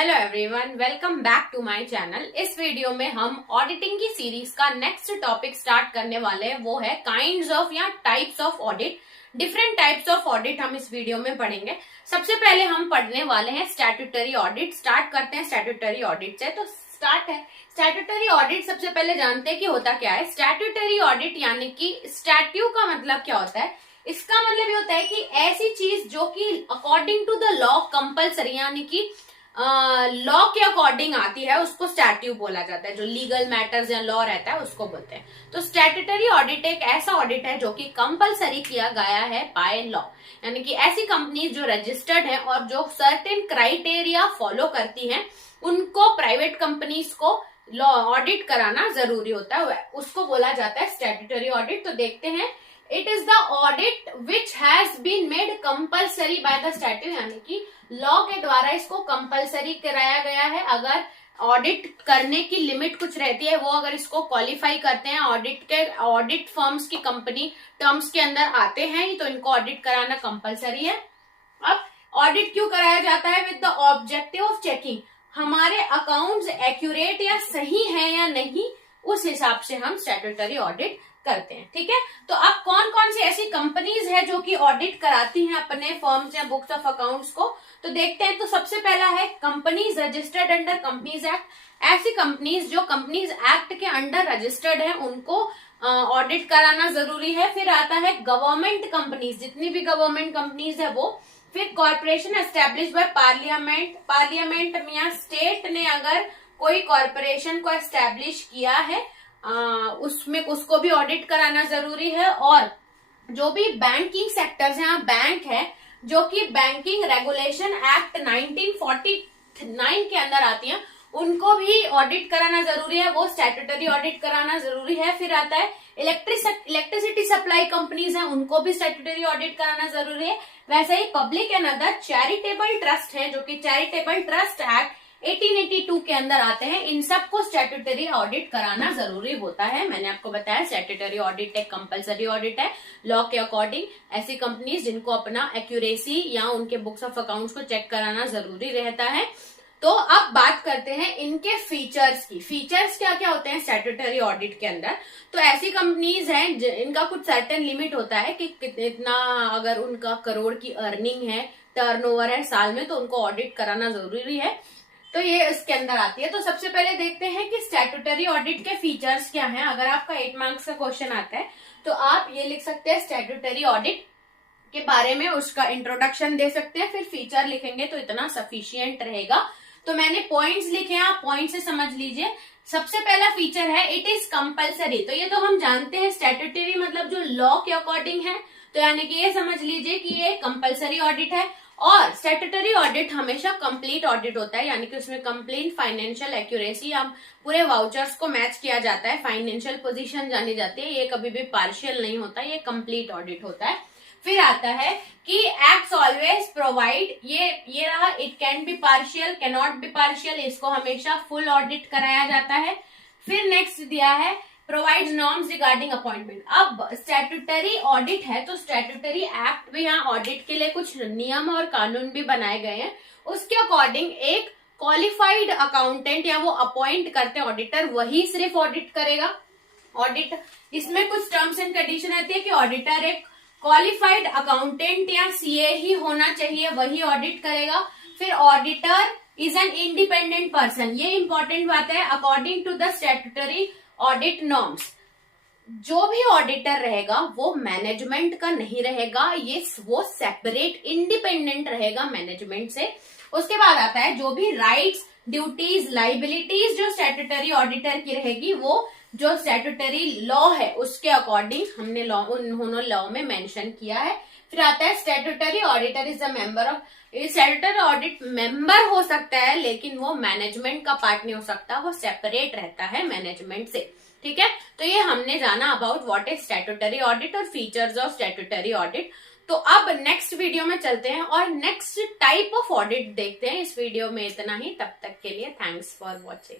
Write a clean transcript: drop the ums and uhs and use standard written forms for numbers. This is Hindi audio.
Hello everyone, welcome back to my channel. इस वीडियो में हम ऑडिटिंग की सीरीज का नेक्स्ट टॉपिक स्टार्ट करने वाले हैं। वो है काइंड्स ऑफ या types of audit. Different types of audit हम इस वीडियो में पढ़ेंगे। सबसे पहले हम पढ़ने वाले हैं स्टैट्यूटरी ऑडिट। स्टार्ट करते हैं स्टैट्यूटरी ऑडिट से। तो स्टार्ट है स्टैट्यूटरी ऑडिट। सबसे पहले जानते हैं कि होता क्या है। स्टैट्यूटरी ऑडिट यानी कि स्टैट्यू का मतलब क्या होता है। इसका मतलब ये होता है कि ऐसी चीज जो कि according to the law compulsory यानी कि लॉ के अकॉर्डिंग आती है उसको स्टैट्यू बोला जाता है। जो लीगल मैटर्स या लॉ रहता है उसको बोलते हैं। तो स्टैट्यूटरी ऑडिट एक ऐसा ऑडिट है जो कि कंपलसरी किया गया है बाय लॉ, यानी कि ऐसी कंपनी जो रजिस्टर्ड है और जो सर्टेन क्राइटेरिया फॉलो करती हैं उनको प्राइवेट कंपनीज को लॉ ऑडिट कराना जरूरी होता है, उसको बोला जाता है स्टैट्यूटरी ऑडिट। तो देखते हैं, it is the audit which has been made compulsory by the statute, यानी कि लॉ के द्वारा इसको कंपलसरी कराया गया है। अगर ऑडिट करने की लिमिट कुछ रहती है, वो अगर इसको क्वालिफाई करते हैं, ऑडिट फर्म्स की कंपनी टर्म्स के अंदर आते हैं तो इनको ऑडिट कराना कंपलसरी है। अब ऑडिट क्यों कराया जाता है? With the objective of checking हमारे अकाउंट्स एक्यूरेट या सही है या नहीं, उस हिसाब से हम स्टैट्यूटरी ऑडिट करते हैं। ठीक है, तो अब कौन कौन सी ऐसी कंपनीज है जो कि ऑडिट कराती हैं अपने फर्म्स या बुक्स ऑफ अकाउंट्स को, तो देखते हैं। तो सबसे पहला है companies registered under companies act. ऐसी कंपनीज जो कंपनीज एक्ट के अंडर रजिस्टर्ड है उनको ऑडिट कराना जरूरी है। फिर आता है गवर्नमेंट कंपनीज, जितनी भी गवर्नमेंट कंपनीज है वो। फिर कॉर्पोरेशन एस्टेब्लिश बाय पार्लियामेंट या स्टेट ने अगर कोई कॉर्पोरेशन को एस्टेब्लिश किया है उसमें उसको भी ऑडिट कराना जरूरी है। और जो भी बैंकिंग सेक्टर्स हैं, बैंक है जो कि बैंकिंग रेगुलेशन एक्ट 1949 के अंदर आती हैं, उनको भी ऑडिट कराना जरूरी है, वो स्टैट्यूटरी ऑडिट कराना जरूरी है। फिर आता है इलेक्ट्रिसिटी सप्लाई कंपनीज हैं, उनको भी स्टैट्यूटरी ऑडिट कराना जरूरी है। वैसे ही public and other charitable trust हैं जो कि चैरिटेबल ट्रस्ट एक्ट 1882 के अंदर आते हैं, इन सबको स्टैट्यूटरी ऑडिट कराना जरूरी होता है। मैंने आपको बताया स्टैट्यूटरी ऑडिट एक कंपलसरी ऑडिट है लॉ के अकॉर्डिंग। ऐसी कंपनीज जिनको अपना एक्यूरेसी या उनके बुक्स ऑफ अकाउंट्स को चेक कराना जरूरी रहता है। तो अब बात करते हैं इनके फीचर्स की। फीचर्स क्या क्या होते हैं स्टैट्यूटरी ऑडिट के अंदर? तो ऐसी कंपनीज हैं इनका कुछ सर्टेन लिमिट होता है कि कितना, अगर उनका करोड़ की अर्निंग है, टर्नओवर है साल में, तो उनको ऑडिट कराना जरूरी है। तो ये इसके अंदर आती है। तो सबसे पहले देखते हैं कि स्टैट्यूटरी ऑडिट के फीचर्स क्या हैं। अगर आपका 8 मार्क्स का क्वेश्चन आता है तो आप ये लिख सकते हैं स्टैट्यूटरी ऑडिट के बारे में, उसका इंट्रोडक्शन दे सकते हैं, फिर फीचर लिखेंगे तो इतना सफिशियंट रहेगा। तो मैंने पॉइंट्स लिखे हैं, आप पॉइंट से समझ लीजिए। सबसे पहला फीचर है इट इज कंपलसरी। तो ये तो हम जानते हैं, स्टैट्यूटरी मतलब जो लॉ के अकॉर्डिंग है, तो यानी कि ये समझ लीजिए कि ये कंपलसरी ऑडिट है। और स्टैट्यूटरी ऑडिट हमेशा कंप्लीट ऑडिट होता है, यानी कि उसमें कंप्लीट फाइनेंशियल एक्यूरेसी या पूरे वाउचर्स को मैच किया जाता है, फाइनेंशियल पोजीशन जानी जाती है। ये कभी भी पार्शियल नहीं होता, ये कंप्लीट ऑडिट होता है। फिर आता है कि एक्ट्स ऑलवेज प्रोवाइड, ये रहा, it can be partial, can not be partial, इसको हमेशा फुल ऑडिट कराया जाता है। फिर नेक्स्ट दिया है प्रोवाइड नॉर्म्स रिगार्डिंग अपॉइंटमेंट। अब स्टैट्यूटरी ऑडिट है तो स्टैट्यूटरी एक्ट भी यहाँ ऑडिट के लिए कुछ नियम और कानून भी बनाए गए हैं। उसके अकॉर्डिंग एक क्वालिफाइड अकाउंटेंट या वो अपॉइंट करते हैं ऑडिटर, वही सिर्फ ऑडिट करेगा। ऑडिट इसमें कुछ टर्म्स एंड कंडीशन रहती है कि ऑडिटर एक क्वालिफाइड अकाउंटेंट या सीए ही होना चाहिए, वही ऑडिट करेगा। फिर auditor is an independent person, ये इंपॉर्टेंट बात है। According to the statutory audit norms, जो भी ऑडिटर रहेगा वो मैनेजमेंट का नहीं रहेगा, वो सेपरेट इंडिपेंडेंट रहेगा मैनेजमेंट से। उसके बाद आता है जो भी राइट्स, ड्यूटीज, लाइबिलिटीज जो स्टैट्यूटरी ऑडिटर की रहेगी, वो जो स्टैट्यूटरी लॉ है उसके अकॉर्डिंग हमने उन्होंने लॉ में मेंशन किया है। फिर आता है statutory auditor is a member of, statutory audit member हो सकता है लेकिन वो मैनेजमेंट का पार्ट नहीं हो सकता, वो सेपरेट रहता है मैनेजमेंट से। ठीक है, तो ये हमने जाना about what is statutory audit और फीचर्स ऑफ स्टैट्यूटरी ऑडिट। तो अब नेक्स्ट वीडियो में चलते हैं और नेक्स्ट टाइप ऑफ ऑडिट देखते हैं। इस वीडियो में इतना ही, तब तक के लिए थैंक्स फॉर वॉचिंग।